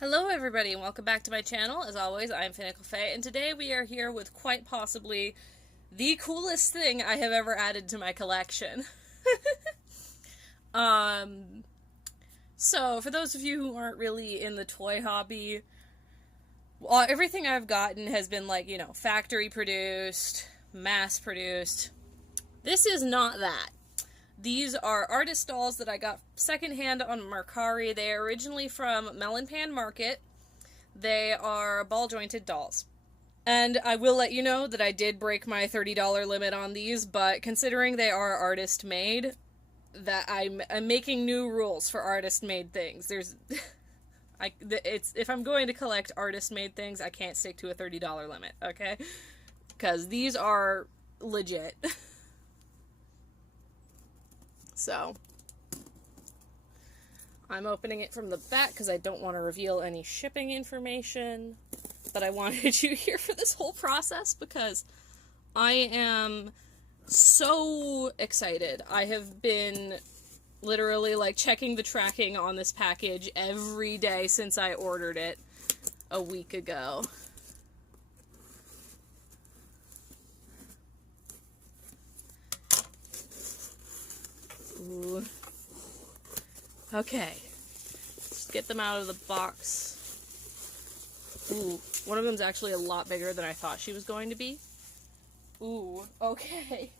Hello everybody and welcome back to my channel. As always, I'm Finical Faye, and today we are here with quite possibly the coolest thing I have ever added to my collection. um, so for those of you who aren't really in the toy hobby, well, everything I've gotten has been like, factory produced, mass produced. This is not that. These are artist dolls that I got secondhand on Mercari. They are originally from Melonpan Market. They are ball-jointed dolls. And I will let you know that I did break my $30 limit on these, but considering they are artist-made, that I'm making new rules for artist-made things. If I'm going to collect artist-made things, I can't stick to a $30 limit, okay? Because these are legit. So, I'm opening it from the back because I don't want to reveal any shipping information, but I wanted you here for this whole process because I am so excited. I have been literally like checking the tracking on this package every day since I ordered it a week ago. Ooh. Okay. Let's get them out of the box. Ooh, one of them's actually a lot bigger than I thought she was going to be. Ooh, okay.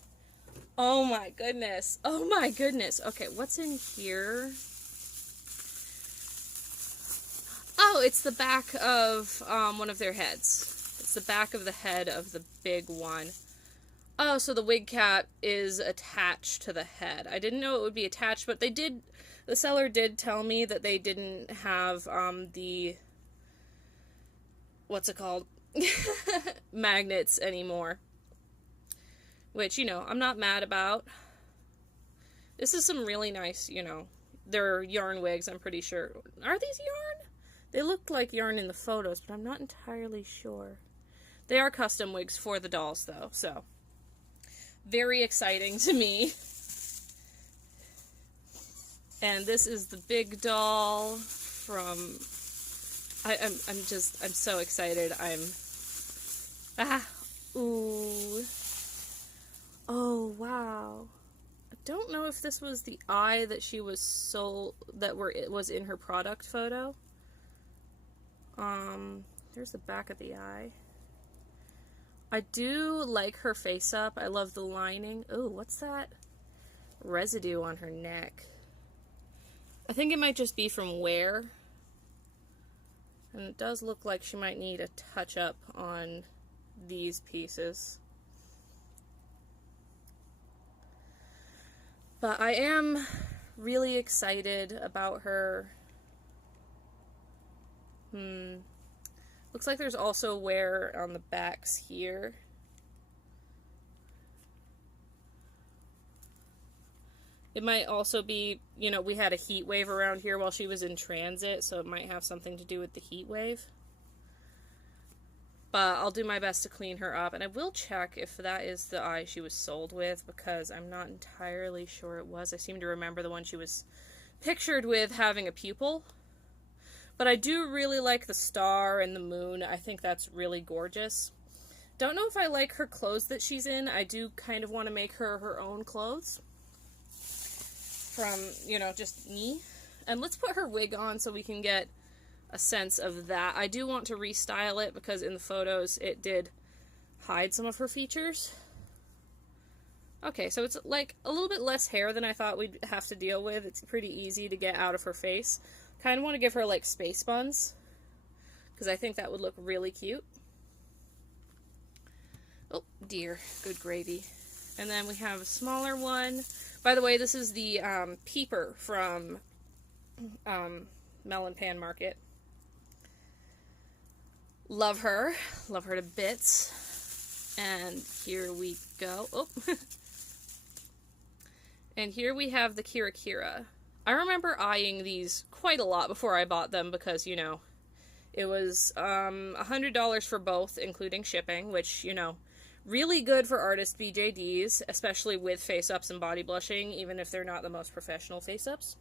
Oh my goodness. Oh my goodness. Okay, what's in here? Oh, it's the back of one of their heads. It's the back of the head of the big one. Oh, so the wig cap is attached to the head. I didn't know it would be attached, but the seller did tell me that they didn't have, what's it called? Magnets anymore. Which, I'm not mad about. This is some really nice, they're yarn wigs, I'm pretty sure. Are these yarn? They look like yarn in the photos, but I'm not entirely sure. They are custom wigs for the dolls, though, so very exciting to me. And this is the big doll from, I'm so excited. Ooh. Oh, wow. I don't know if this was the eye that she was sold, it was in her product photo. There's the back of the eye. I do like her face up. I love the lining. Oh, what's that residue on her neck? I think it might just be from wear. And it does look like she might need a touch-up on these pieces. But I am really excited about her. Looks like there's also wear on the backs here. It might also be, we had a heat wave around here while she was in transit, so it might have something to do with the heat wave. But I'll do my best to clean her up, and I will check if that is the eye she was sold with, because I'm not entirely sure it was. I seem to remember the one she was pictured with having a pupil. But I do really like the star and the moon. I think that's really gorgeous. Don't know if I like her clothes that she's in. I do kind of want to make her her own clothes. From, just me. And let's put her wig on so we can get a sense of that. I do want to restyle it because in the photos it did hide some of her features. Okay, so it's like a little bit less hair than I thought we'd have to deal with. It's pretty easy to get out of her face. Kind of want to give her like space buns because I think that would look really cute. Oh dear, good gravy. And then we have a smaller one. By the way, this is the Peeper from Melonpan Market. Love her to bits. And here we go. Oh. And here we have the Kira Kira. I remember eyeing these quite a lot before I bought them because, it was $100 for both, including shipping, which, really good for artist BJDs, especially with face-ups and body blushing, even if they're not the most professional face-ups.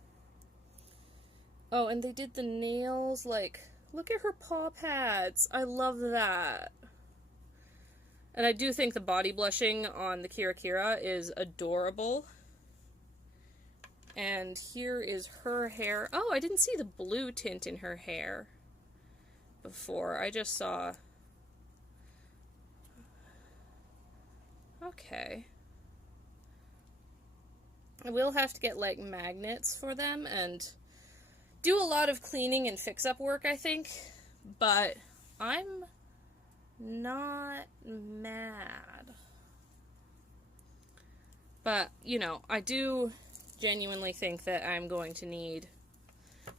Oh, and they did the nails, like, Look at her paw pads. I love that. And I do think the body blushing on the Kira Kira is adorable. And here is her hair. Oh, I didn't see the blue tint in her hair before. I just saw... Okay. I will have to get, like, magnets for them and do a lot of cleaning and fix-up work, I think. But I'm not mad. But, you know, I do genuinely think that I'm going to need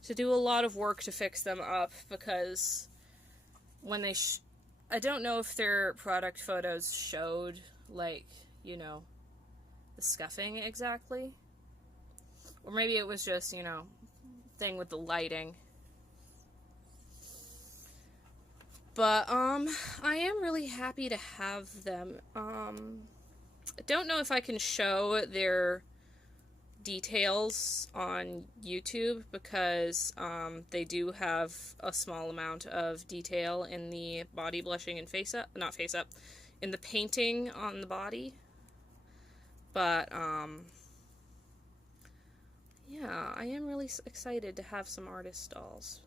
to do a lot of work to fix them up, because when they I don't know if their product photos showed, like, you know, the scuffing exactly. Or maybe it was just, you know, thing with the lighting. But, I am really happy to have them. I don't know if I can show their details on YouTube, because, they do have a small amount of detail in the body blushing and not face up, in the painting on the body. But, yeah, I am really excited to have some artist dolls.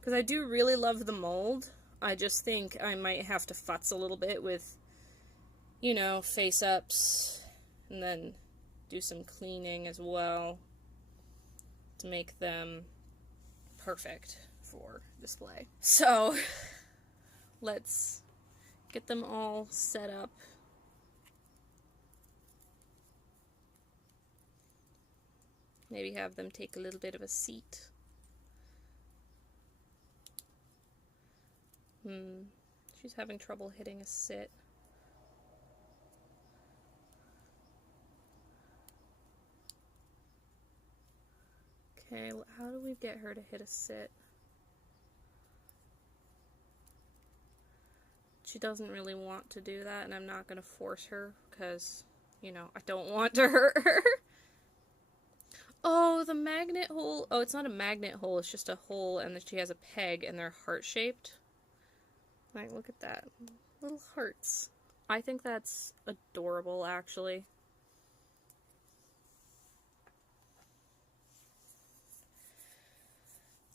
Because I do really love the mold. I just think I might have to futz a little bit with, you know, face-ups, and then do some cleaning as well to make them perfect for display. So, let's get them all set up. Maybe have them take a little bit of a seat. She's having trouble hitting a sit. Okay, how do we get her to hit a sit? She doesn't really want to do that, and I'm not going to force her, because, you know, I don't want to hurt her. Oh, the magnet hole. Oh, it's not a magnet hole, it's just a hole, and then she has a peg, and they're heart-shaped. Like, look at that. Little hearts. I think that's adorable, actually.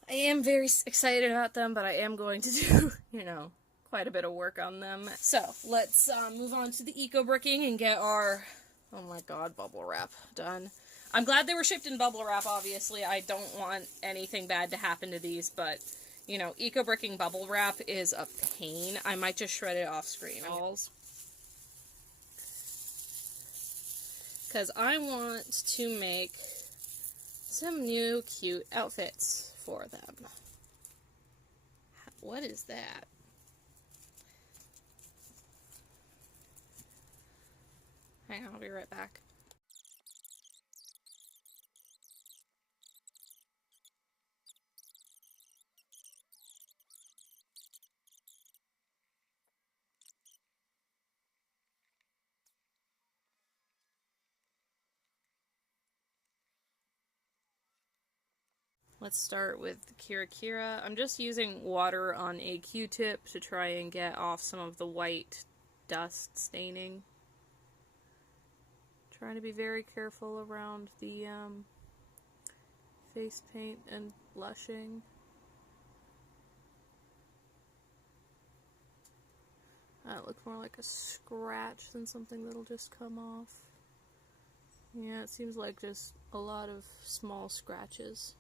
I am very excited about them, but I am going to do, you know, quite a bit of work on them. So, let's move on to the eco-bricking and get our, oh my god, bubble wrap done. I'm glad they were shipped in bubble wrap, obviously. I don't want anything bad to happen to these, but, you know, eco-bricking bubble wrap is a pain. I might just shred it off screen. Because I want to make some new cute outfits for them. What is that? Hang on, I'll be right back. Let's start with Kira Kira. I'm just using water on a Q-tip to try and get off some of the white dust staining. Trying to be very careful around the face paint and blushing. That looks more like a scratch than something that'll just come off. Yeah, it seems like just a lot of small scratches,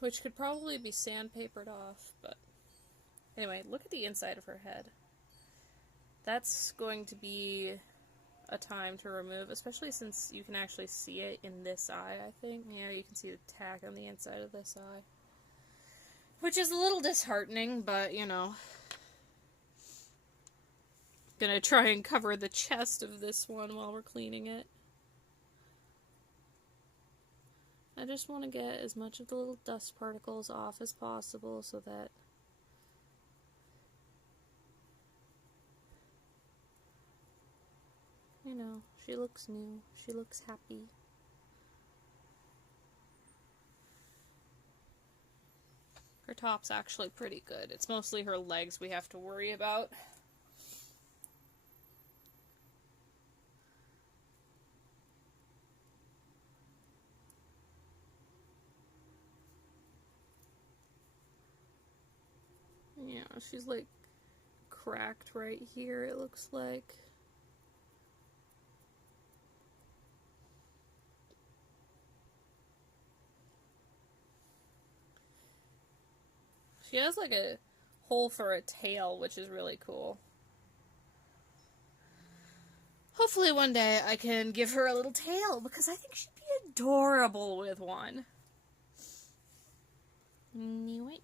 which could probably be sandpapered off, but anyway, look at the inside of her head. That's going to be a time to remove, especially since you can actually see it in this eye, I think. Yeah, you can see the tack on the inside of this eye, which is a little disheartening, but, you know. Gonna try and cover the chest of this one while we're cleaning it. I just want to get as much of the little dust particles off as possible so that you know, she looks new, she looks happy. Her top's actually pretty good. It's mostly her legs we have to worry about. Yeah, she's like cracked right here, it looks like. She has like a hole for a tail, which is really cool. Hopefully one day I can give her a little tail, because I think she'd be adorable with one. Anyway.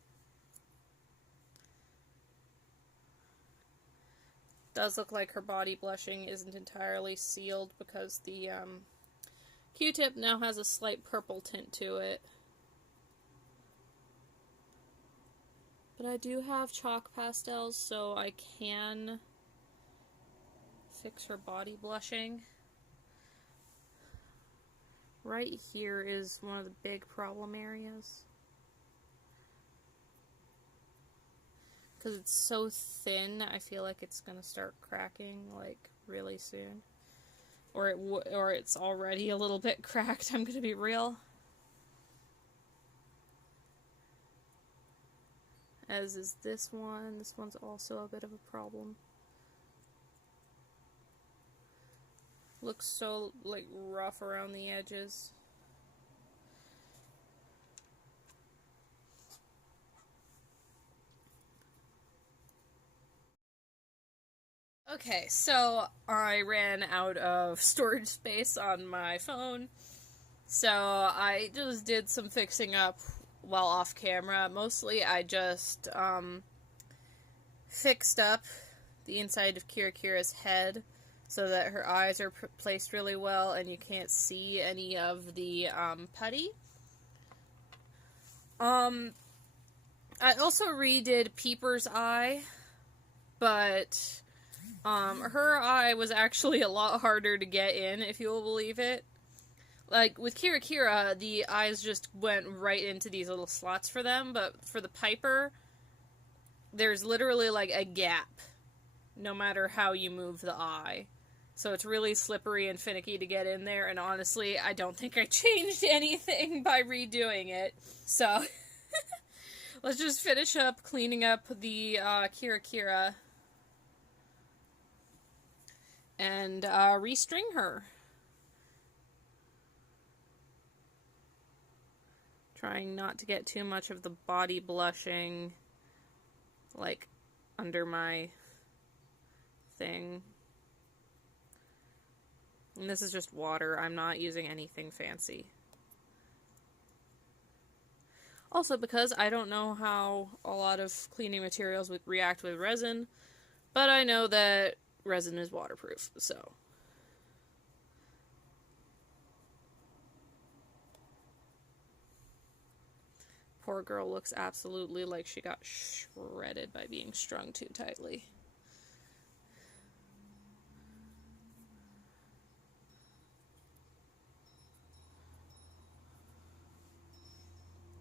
Does look like her body blushing isn't entirely sealed, because the Q-tip now has a slight purple tint to it. But I do have chalk pastels, so I can fix her body blushing. Right here is one of the big problem areas. Because it's so thin, I feel like it's going to start cracking, like, really soon. Or it's already a little bit cracked, I'm going to be real. As is this one. This one's also a bit of a problem. Looks so, like, rough around the edges. Okay, so I ran out of storage space on my phone, so I just did some fixing up while off camera. Mostly I just fixed up the inside of Kira's head so that her eyes are placed really well and you can't see any of the putty. I also redid Peeper's eye, but her eye was actually a lot harder to get in, if you will believe it. Like, with Kira, the eyes just went right into these little slots for them, but for the Piper, there's literally, like, a gap, no matter how you move the eye. So it's really slippery and finicky to get in there, and honestly, I don't think I changed anything by redoing it. So, let's just finish up cleaning up the Kira. And restring her. Trying not to get too much of the body blushing, like, under my thing. And this is just water. I'm not using anything fancy. Also, because I don't know how a lot of cleaning materials would react with resin, but I know that resin is waterproof, so. Poor girl looks absolutely like she got shredded by being strung too tightly.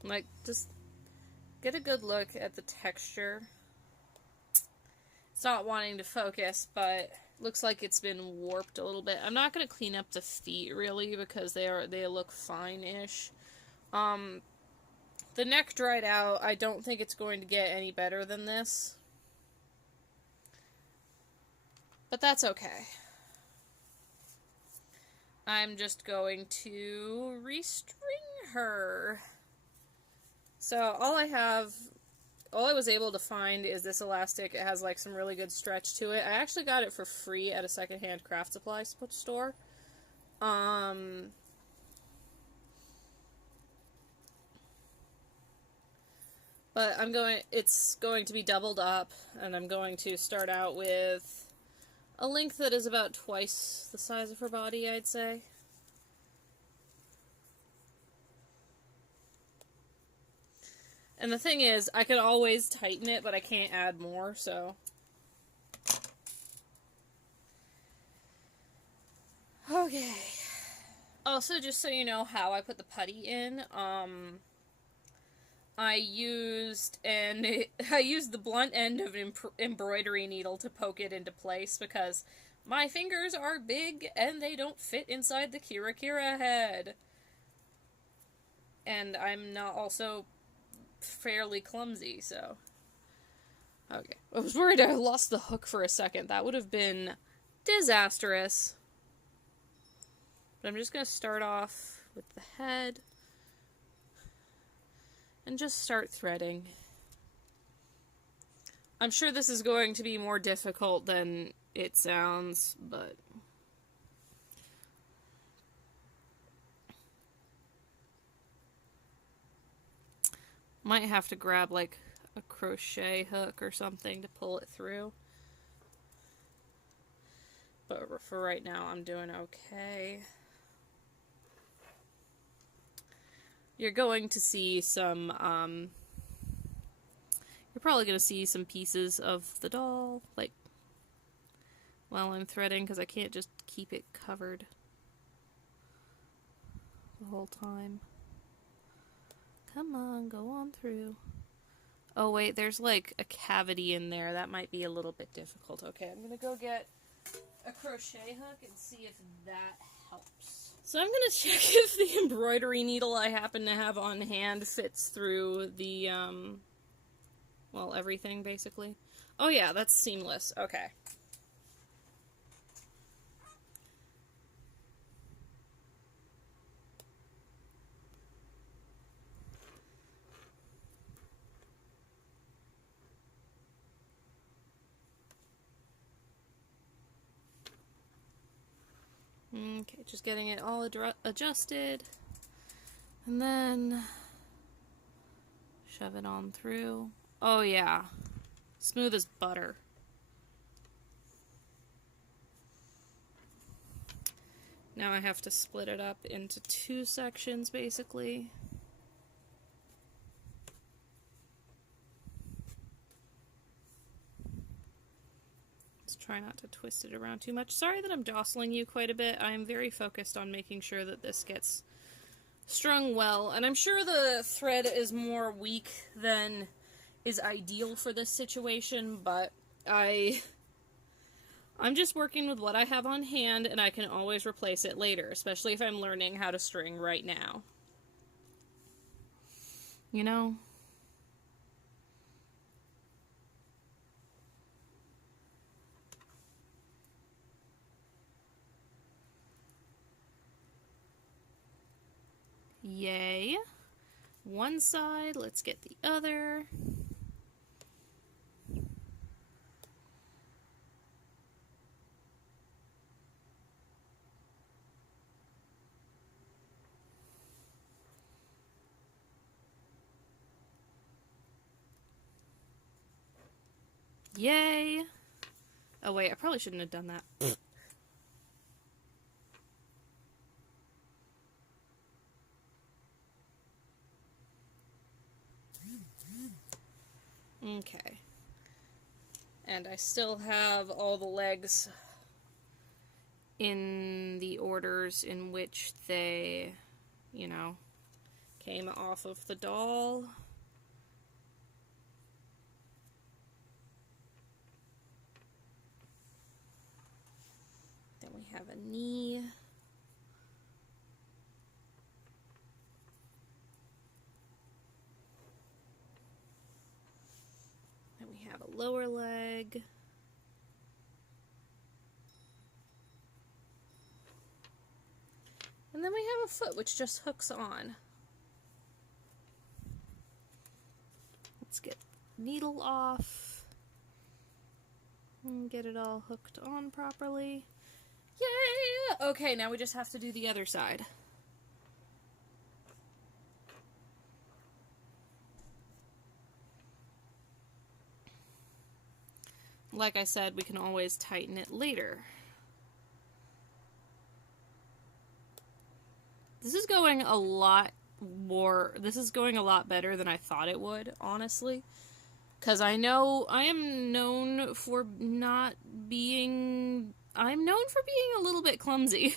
Like, just get a good look at the texture. It's not wanting to focus, but looks like it's been warped a little bit. I'm not going to clean up the feet, really, because they look fine-ish. The neck dried out. I don't think it's going to get any better than this. But that's okay. I'm just going to restring her. So all I was able to find is this elastic. It has like some really good stretch to it. I actually got it for free at a secondhand craft supply store. But it's going to be doubled up, and I'm going to start out with a length that is about twice the size of her body, I'd say. And the thing is, I can always tighten it, but I can't add more, so. Okay. Also, just so you know how I put the putty in, I used the blunt end of an embroidery needle to poke it into place because my fingers are big and they don't fit inside the Kira Kira head. And I'm not also fairly clumsy, so... Okay. I was worried I lost the hook for a second. That would have been disastrous. But I'm just going to start off with the head. And just start threading. I'm sure this is going to be more difficult than it sounds, but... Might have to grab, like, a crochet hook or something to pull it through. But for right now, I'm doing okay. You're going to see some, you're probably going to see some pieces of the doll, like, while I'm threading, because I can't just keep it covered the whole time. Come on, go on through. Oh wait, there's like a cavity in there. That might be a little bit difficult. Okay, I'm gonna go get a crochet hook and see if that helps. So I'm gonna check if the embroidery needle I happen to have on hand fits through the, well, everything basically. Oh yeah, that's seamless. Okay. Okay, just getting it all adjusted, and then shove it on through. Oh yeah, smooth as butter. Now I have to split it up into 2 sections, basically. Try not to twist it around too much. Sorry that I'm jostling you quite a bit. I'm very focused on making sure that this gets strung well, and I'm sure the thread is more weak than is ideal for this situation, but I'm just working with what I have on hand, and I can always replace it later, especially if I'm learning how to string right now. You know? Yay. One side, let's get the other. Yay. Oh wait, I probably shouldn't have done that. Okay. And I still have all the legs in the orders in which they, you know, came off of the doll. Then we have a knee. Have a lower leg. And then we have a foot which just hooks on. Let's get the needle off and get it all hooked on properly. Yay! Okay, now we just have to do the other side. Like I said, we can always tighten it later. This is going a lot better than I thought it would, honestly. Because I know I am known for being a little bit clumsy.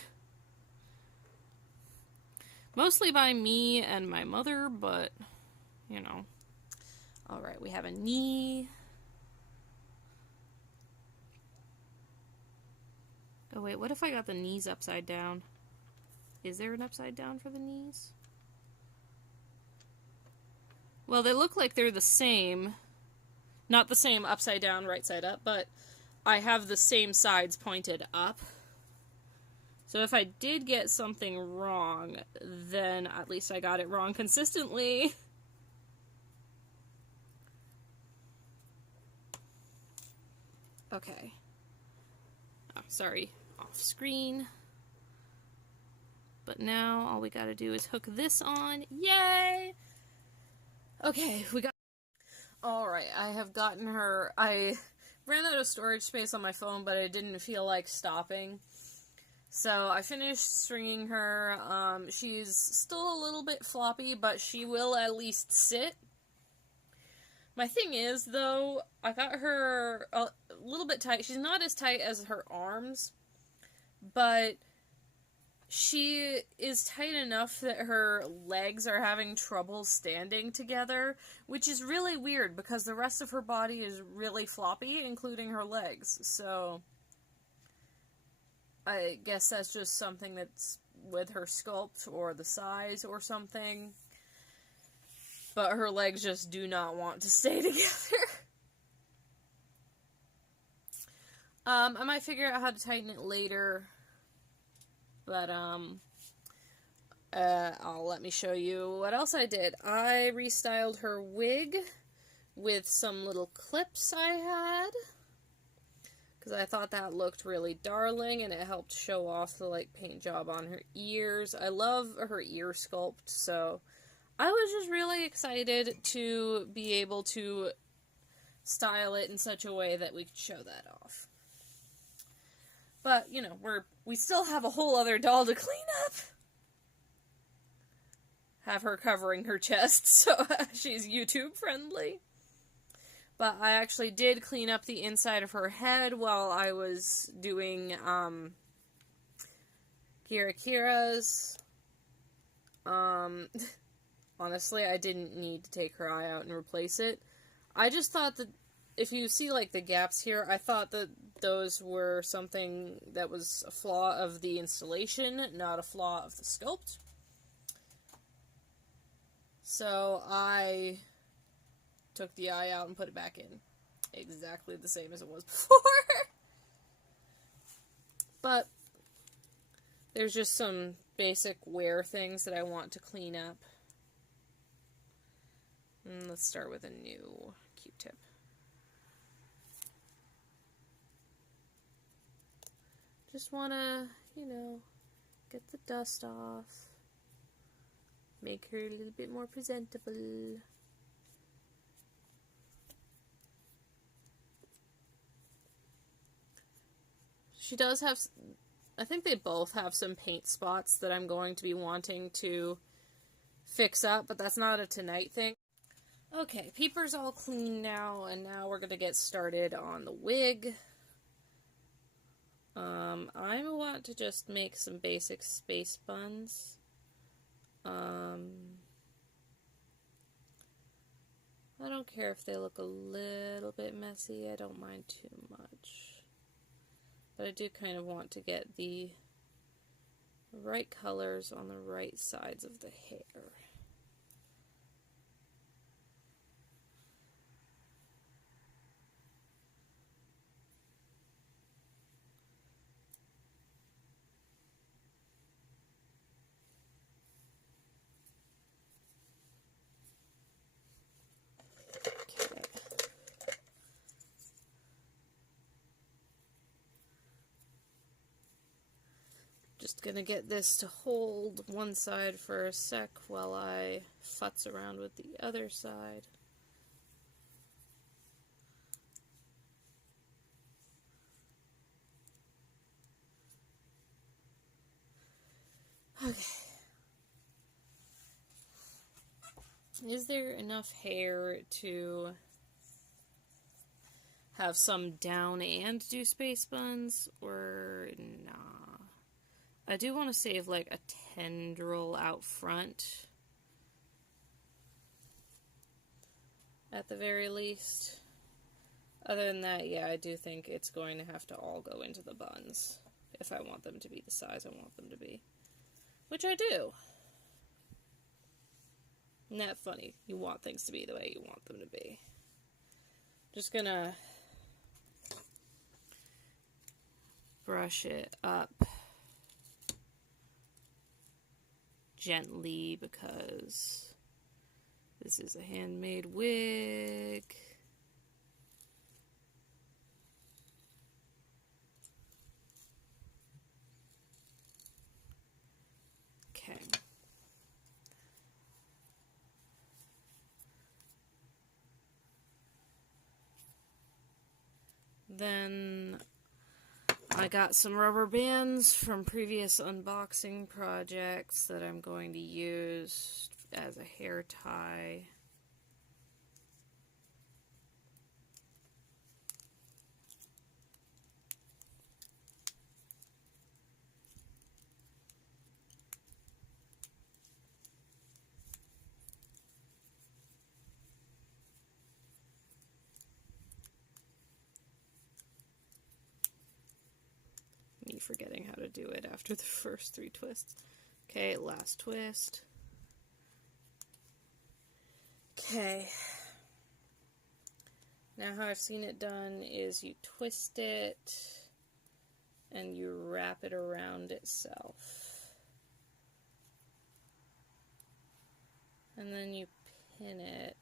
Mostly by me and my mother, but, you know, Alright, we have a knee. Oh wait, what if I got the knees upside down? Is there an upside down for the knees? Well, they look like they're the same. Not the same upside down, right side up, but I have the same sides pointed up. So if I did get something wrong, then at least I got it wrong consistently. Okay. Oh, sorry, off screen. But now all we gotta do is hook this on. Yay! Okay, we got... Alright, I have gotten her... I ran out of storage space on my phone, but I didn't feel like stopping. So I finished stringing her. She's still a little bit floppy, but she will at least sit. My thing is, though, I got her a little bit tight. She's not as tight as her arms, but she is tight enough that her legs are having trouble standing together, which is really weird because the rest of her body is really floppy, including her legs. So I guess that's just something that's with her sculpt or the size or something. But her legs just do not want to stay together. I might figure out how to tighten it later. But, let me show you what else I did. I restyled her wig with some little clips I had. Because I thought that looked really darling, and it helped show off the, like, paint job on her ears. I love her ear sculpt, so I was just really excited to be able to style it in such a way that we could show that off. But, you know, we still have a whole other doll to clean up. Have her covering her chest, so she's YouTube friendly. But I actually did clean up the inside of her head while I was doing, Kira's. Honestly, I didn't need to take her eye out and replace it. I just thought that if you see, like, the gaps here, I thought that those were something that was a flaw of the installation, not a flaw of the sculpt. So I took the eye out and put it back in. Exactly the same as it was before. But there's just some basic wear things that I want to clean up. And let's start with a new Q-tip. Just want to, you know, get the dust off. Make her a little bit more presentable. She does have, I think they both have some paint spots that I'm going to be wanting to fix up, but that's not a tonight thing. Okay, Peeper's all clean now, and now we're going to get started on the wig. I want to just make some basic space buns. I don't care if they look a little bit messy, I don't mind too much. But I do kind of want to get the right colors on the right sides of the hair. Just gonna get this to hold one side for a sec while I futz around with the other side. Okay. Is there enough hair to have some down and do space buns, or nah? I do want to save, like, a tendril out front. at the very least. Other than that, yeah, I do think it's going to have to all go into the buns if I want them to be the size I want them to be. Which I do. Isn't that funny? You want things to be the way you want them to be. Just gonna brush it up gently because this is a handmade wig. Okay. Then I got some rubber bands from previous unboxing projects that I'm going to use as a hair tie. Me forgetting how to do it after the first 3 twists. Okay, last twist. Okay. Now how I've seen it done is you twist it and you wrap it around itself. And then you pin it.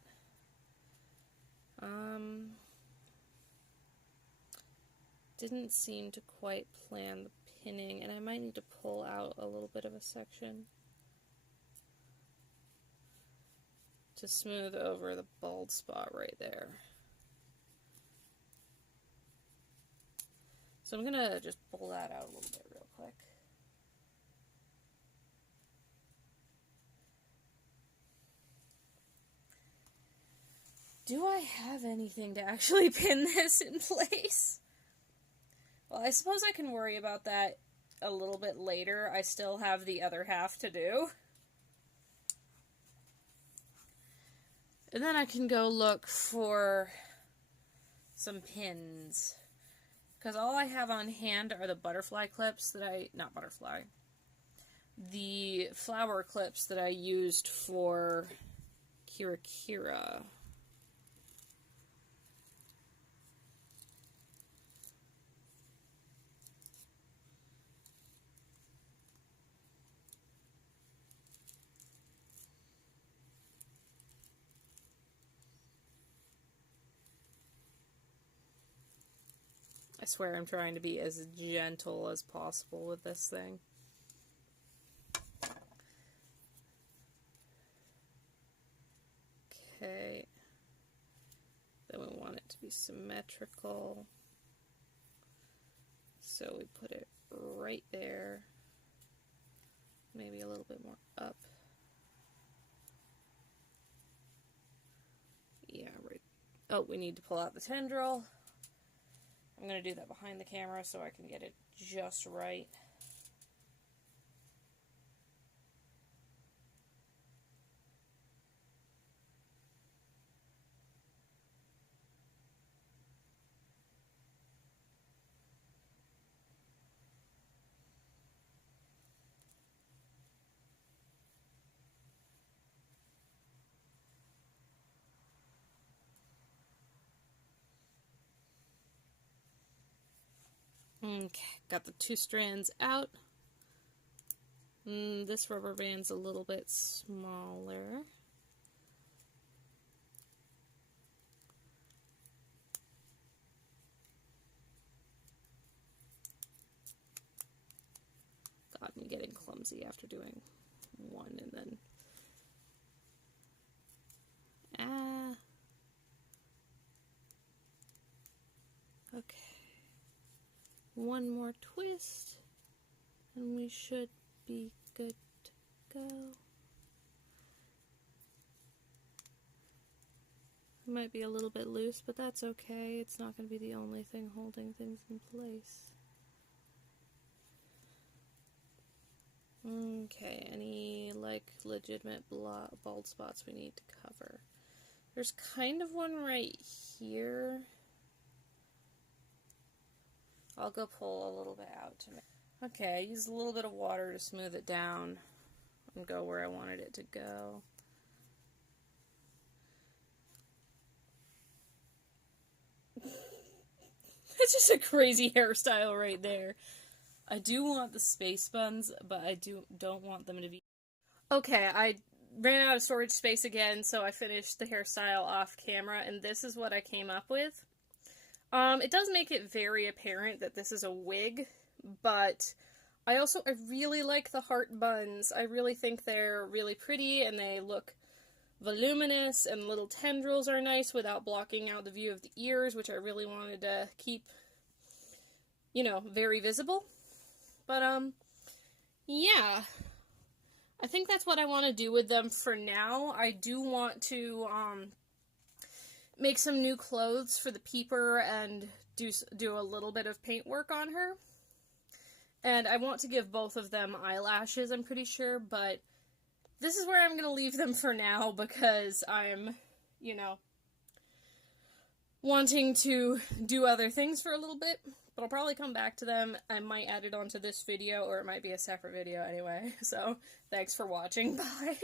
Didn't seem to quite plan the pinning, and I might need to pull out a little bit of a section to smooth over the bald spot right there. So I'm gonna just pull that out a little bit real quick. Do I have anything to actually pin this in place? Well, I suppose I can worry about that a little bit later. I still have the other half to do. And then I can go look for some pins. Because all I have on hand are the butterfly clips that not butterfly. The flower clips that I used for Kira Kira. I swear I'm trying to be as gentle as possible with this thing. Okay. Then we want it to be symmetrical. So we put it right there. Maybe a little bit more up. Yeah, right. Oh, we need to pull out the tendril. I'm going to do that behind the camera so I can get it just right. Okay, got the 2 strands out. This rubber band's a little bit smaller. God, I'm getting clumsy after doing one and then... Okay. One more twist, and we should be good to go. It might be a little bit loose, but that's okay. It's not going to be the only thing holding things in place. Okay, any legitimate bald spots we need to cover. There's kind of one right here. I'll go pull a little bit out to make. Okay, I used a little bit of water to smooth it down and go where I wanted it to go. It's just a crazy hairstyle right there. I do want the space buns, but I don't want them to be... Okay, I ran out of storage space again, so I finished the hairstyle off camera, and this is what I came up with. It does make it very apparent that this is a wig, but I really like the heart buns. I really think they're really pretty, and they look voluminous, and little tendrils are nice without blocking out the view of the ears, which I really wanted to keep, you know, very visible. But, yeah. I think that's what I want to do with them for now. I do want to, make some new clothes for the Peeper and do a little bit of paint work on her. And I want to give both of them eyelashes, I'm pretty sure, but this is where I'm going to leave them for now because I'm, you know, wanting to do other things for a little bit. But I'll probably come back to them. I might add it onto this video, or it might be a separate video anyway. So, thanks for watching. Bye!